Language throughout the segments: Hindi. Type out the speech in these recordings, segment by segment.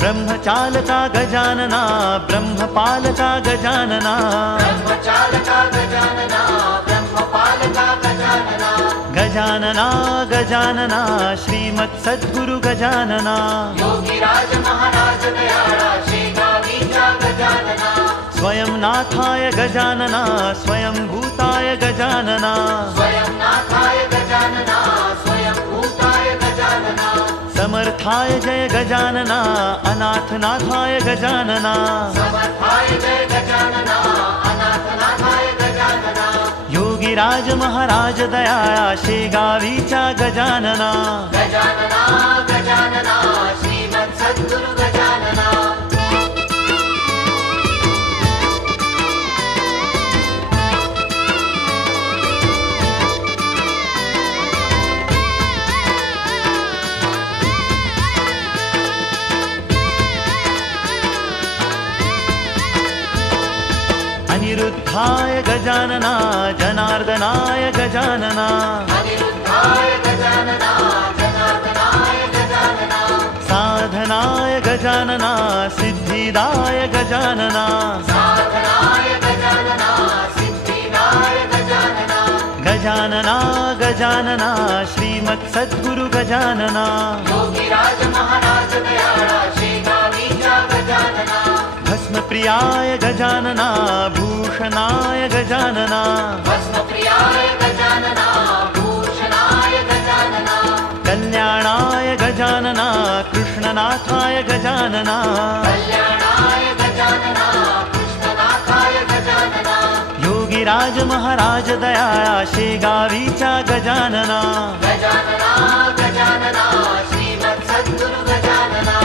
ब्रह्मचालका गजानना ब्रह्मपालका गजानना ब्रह्मचालका गजानना ब्रह्मपालका गजानना गजानना गजानना श्रीमत् सद्गुरु गजानना योगीराज महाराज दयाळा शेगावीचा गजानना स्वयं नाथाय गजानना स्वयं भूताय गजानना स्वयं नाथाय गजानना स्वयं भूताय गजानना समर्थाय जय गजानना अनाथनाथाय गजानना समर्थाय जय गजानना अनाथनाथाय गजानना योगीराज महाराज दयाळा शेगावीचा गजानना गजानना गजानना श्रीमत् सद्गुरु गजानना अनिरुद्धाय गजानना जनार्दनाय गजानना अनिरुद्धाय गजानना जनार्दनाय गजानना साधनाय गजानना सिद्धिदाय गजानना साधनाय गजानना सिद्धिदाय गजानना गजानना गजानना श्रीमत् सद्गुरु गजानना योगीराज महाराज दयाळा शेगावीचा गजानना भस्मप्रियाय गजानना भूषणाय गजानना भस्मप्रियाय गजानना भूषणाय गजानना कल्याणाय गजानना कृष्णनाथाय गजानना कल्याणाय गजानना कृष्णनाथाय गजानना योगीराज महाराज दयाळा शेगावीचा गजानना गजानना गजानना श्रीमत् सद्गुरु गजानना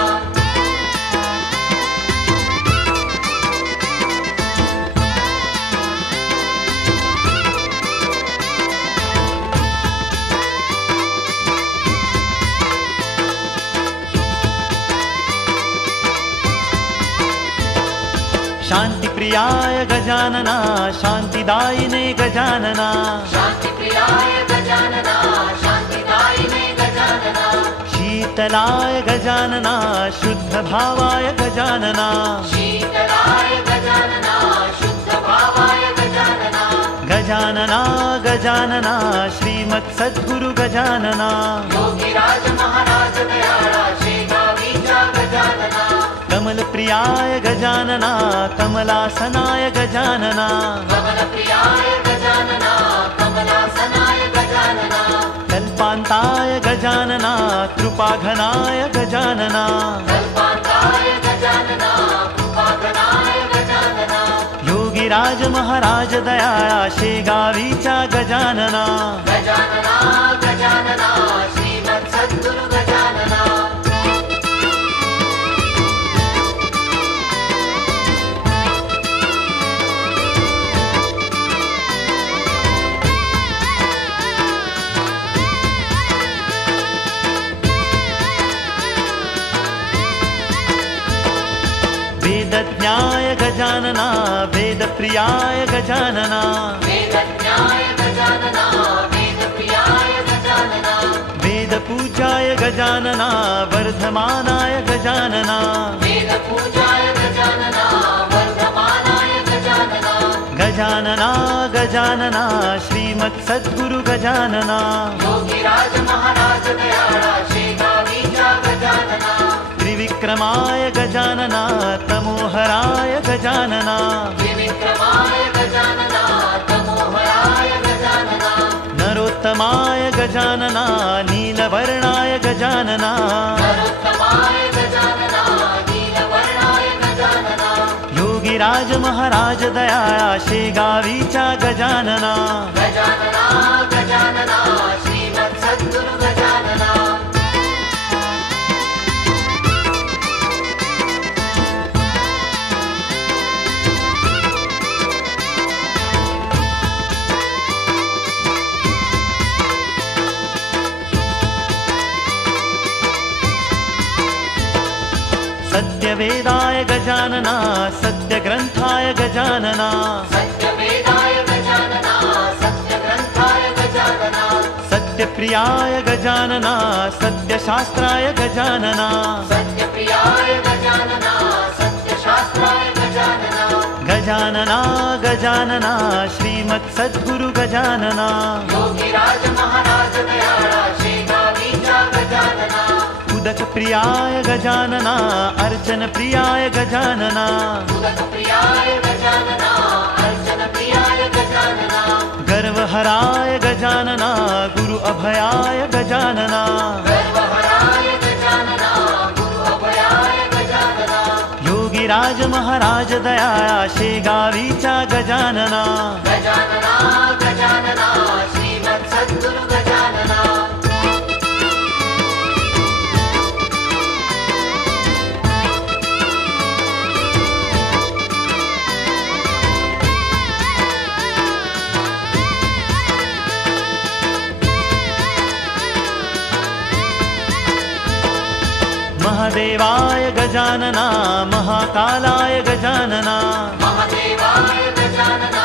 शान्तिप्रियाय गजानना शान्तिदायिने गजानना शान्तिप्रियाय गजानना शान्तिदायिने गजानना शीतलाय गजानना शुद्धभावाय गजानना शीतलाय गजानना शुद्धभावाय गजानना गजानना गजानना श्रीमत् सद्गुरु गजानना योगीराज महाराज दयाळा शेगावीचा गजानना कमलप्रियाय गजानना कमलासनाय गजानना कमलप्रियाय गजानना कमलासनाय गजानना कल्पान्ताय गजानना कृपाघनाय गजानना कल्पान्ताय गजानना कृपाघनाय गजानना योगीराज महाराज दयाळा शेगावीचा गजानना गजानना गजानना श्रीमत् सद्गुरु गजानना वेदज्ञाय गजानना वेदप्रियाय गजानना वेदज्ञाय गजानना वेदप्रियाय गजानना वेदपूजाय गजानना वर्धमानाय गजानना वेदपूजाय गजानना वर्धमानाय गजानना गजानना गजानना श्रीमत् सद्गुरु गजानना योगीराज महाराज दयाळा शेगावीचा गजानना त्रिविक्रमाय गजानना तमोहराय गजानना त्रिविक्रमाय गजानना तमोहराय गजानना नरोत्तमाय गजानना नीलवर्णाय गजानना नरोत्तमाय गजानना नीलवर्णाय गजानना योगीराज महाराज दयाळा शेगावीचा गजानना गजानना गजानना श्रीमत् सद्गुरु गजानना सत्यवेदाय गजानना सत्यग्रन्थाय गजानना सत्यवेदाय गजानना सत्यग्रन्थाय गजानना सत्यप्रियाय गजानना सत्यशास्त्राय गजानना सत्यप्रियाय गजानना गजानना गजानना श्रीमत्सद्गुरु गजानना योगीराज महाराज दयाळा शेगावीचा गजानना उदक प्रियाय गजानना अर्चन प्रियाय गजानना उदक प्रियाय गजानना अर्चन प्रियाय गजानना गर्वहराय गजानना गुरु अभयाय गजानना गर्वहराय गजानना गुरु अभयाय गजानना योगीराज महाराज दयाळा शेगावीचा गजानना गजानना गजानना श्रीमत्सद्गुरु गजानना महादेवाय गजानना महाकालाय गजानना महादेवाय गजानना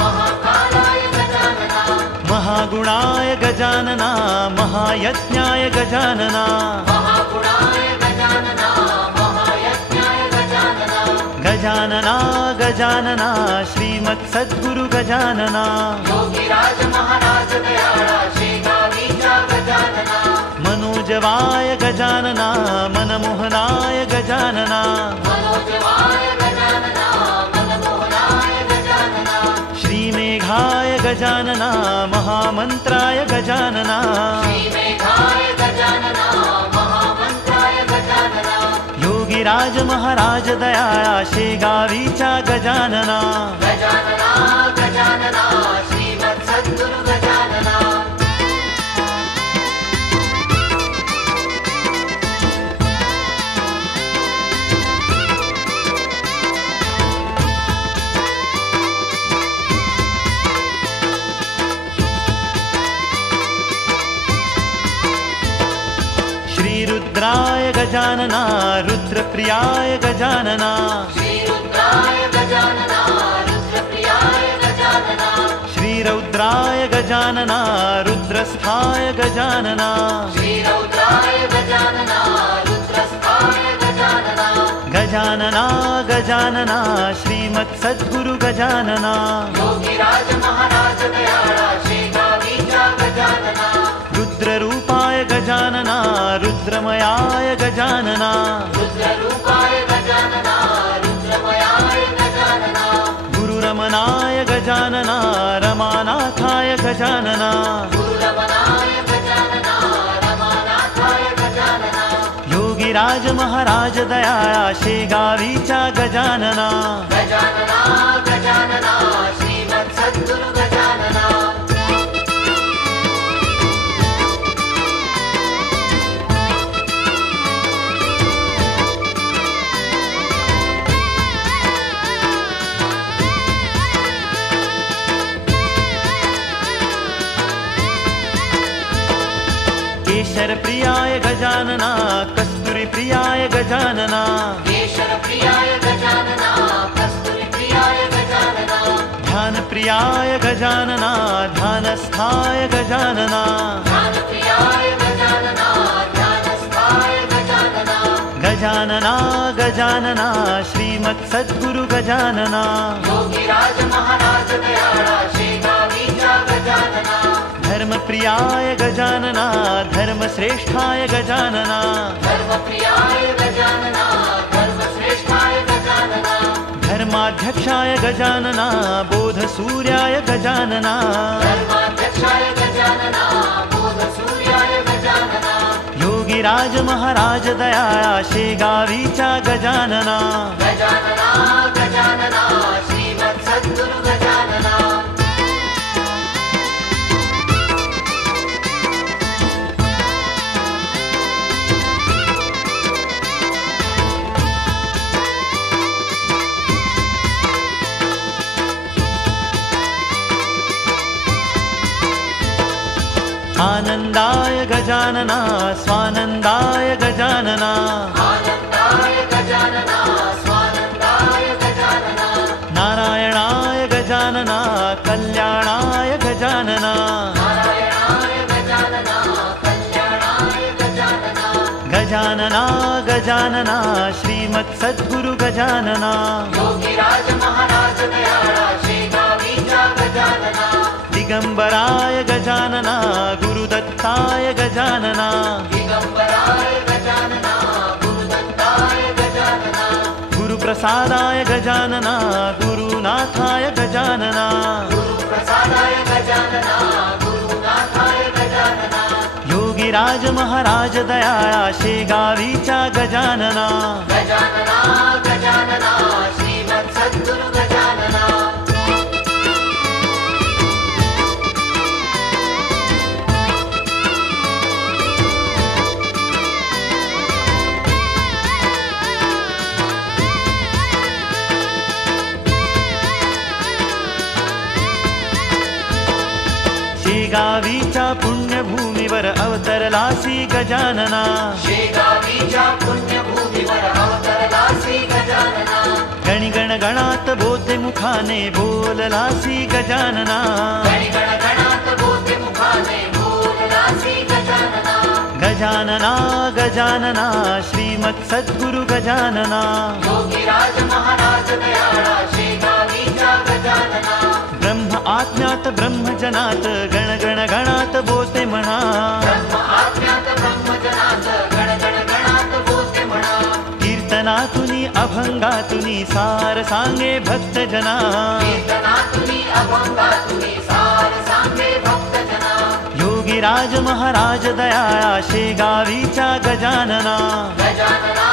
महाकालाय गजानना महागुणाय गजानना महायज्ञाय गजानना महागुणाय गजानना महायज्ञाय गजानना गजानना गजानना श्रीमत्सद्गुरु गजानना योगीराज महाराज दयाळा शेगावीचा गजानना मनोजवाय गजानना मनमोहनाय गजानना मनोजवाय गजानना मनमोहनाय गजानना श्रीमेघाय गजानना महामन्त्राय गजानना श्रीमेघाय गजानना महामन्त्राय गजानना योगीराज महाराज दयाळा शेगावीचा गजानना गजानना गजानना श्रीमत्सद्गुरु गजानना श्रीरुद्राय गजानना रुद्रप्रियाय गजानना श्रीरुद्राय गजानना रुद्रप्रियाय गजानना श्रीरौद्राय गजानना रुद्रस्थाय गजानना श्रीरौद्राय गजानना रुद्रस्थाय गजानना गजानना गजानना श्रीमत्सद्गुरु गजानना योगीराज महाराज दयाळा शेगावीचा गजानना रुद्ररूपाय गजानना रुद्रमयाय गजानना रुद्ररूपाय गजानना रुद्रमयाय गजानना गुरुरमणाय गजानना रमानाथाय गजानना गुरुरमणाय गजानना रमानाथाय गजानना योगीराज महाराज दयाळा शेगावीचा गजानना गजानना गजानना श्रीमत्सद्गुरु गजानना केशर प्रियाय गजानना कस्तूरी प्रियाय गजानना केशर प्रियाय गजानना कस्तूरी प्रियाय गजानना ध्यान प्रियाय गजानना ध्यानस्थाय गजानना ध्यान प्रियाय गजानना ध्यानस्थाय गजानना गजानना गजानना श्रीमत्सद्गुरु गजानना योगीराज महाराज दयाळा शेगावीचा गजानना धर्मप्रियाय गजानना धर्मश्रेष्ठाय गजानना धर्मप्रियाय गजानना धर्मश्रेष्ठाय गजानना धर्माध्यक्षाय गजानना बोधसूर्याय गजानना धर्माध्यक्षाय गजानना बोधसूर्याय गजानना योगीराज महाराज दयाळा शेगावीचा गजानना गजानना गजानना श्रीमत्सद्गुरु गजानना आनन्दाय गजानना स्वानन्दाय गजानना आनन्दाय गजानना स्वानन्दाय गजानना नारायणाय गजानना कल्याणाय गजानना नारायणाय गजानना कल्याणाय गजानना गजानना गजानना श्रीमत्सद्गुरु गजानना योगीराज महाराज दयाळा शेगावीचा गजानना दिगंबराय गजानना गुरुदत्ताय गजानना दिगंबराय गजानना गुरुदत्ताय गजानना गुरुप्रसादाय गजानना गुरुनाथाय गजानना गुरुप्रसादाय गजानना गुरुनाथाय गजानना योगीराज महाराज दयाळा शेगावीचा गजानना गजानना गजानना श्रीमत् सद्गुरु गजानना शेगावीच्या पुण्यभूमीवर अवतरलासी गजानना शेगावीच्या पुण्यभूमीवर अवतरलासी गजानना गणगण गणात बोधे मुखाने बोललासी गजानना गणगण गणात बोधे मुखाने बोललासी गजानना गजानना गजानना श्रीमत् सद्गुरु गजानना योगीराज महाराज दयाळा शेगावीचा गजानना ब्रह्म आज्ञात ब्रह्मजनात गणगण गणात बोते म्हणा ब्रह्म आज्ञात ब्रह्मजनात गणगण गणात बोलते म्हणा कीर्तनातुनी अभंगातुनी सार सांगे भक्तजना कीर्तनातुनी अभंगातुनी सार सांगे भक्तजना योगीराज महाराज दयाळा शेगावीचा गजानना गजानना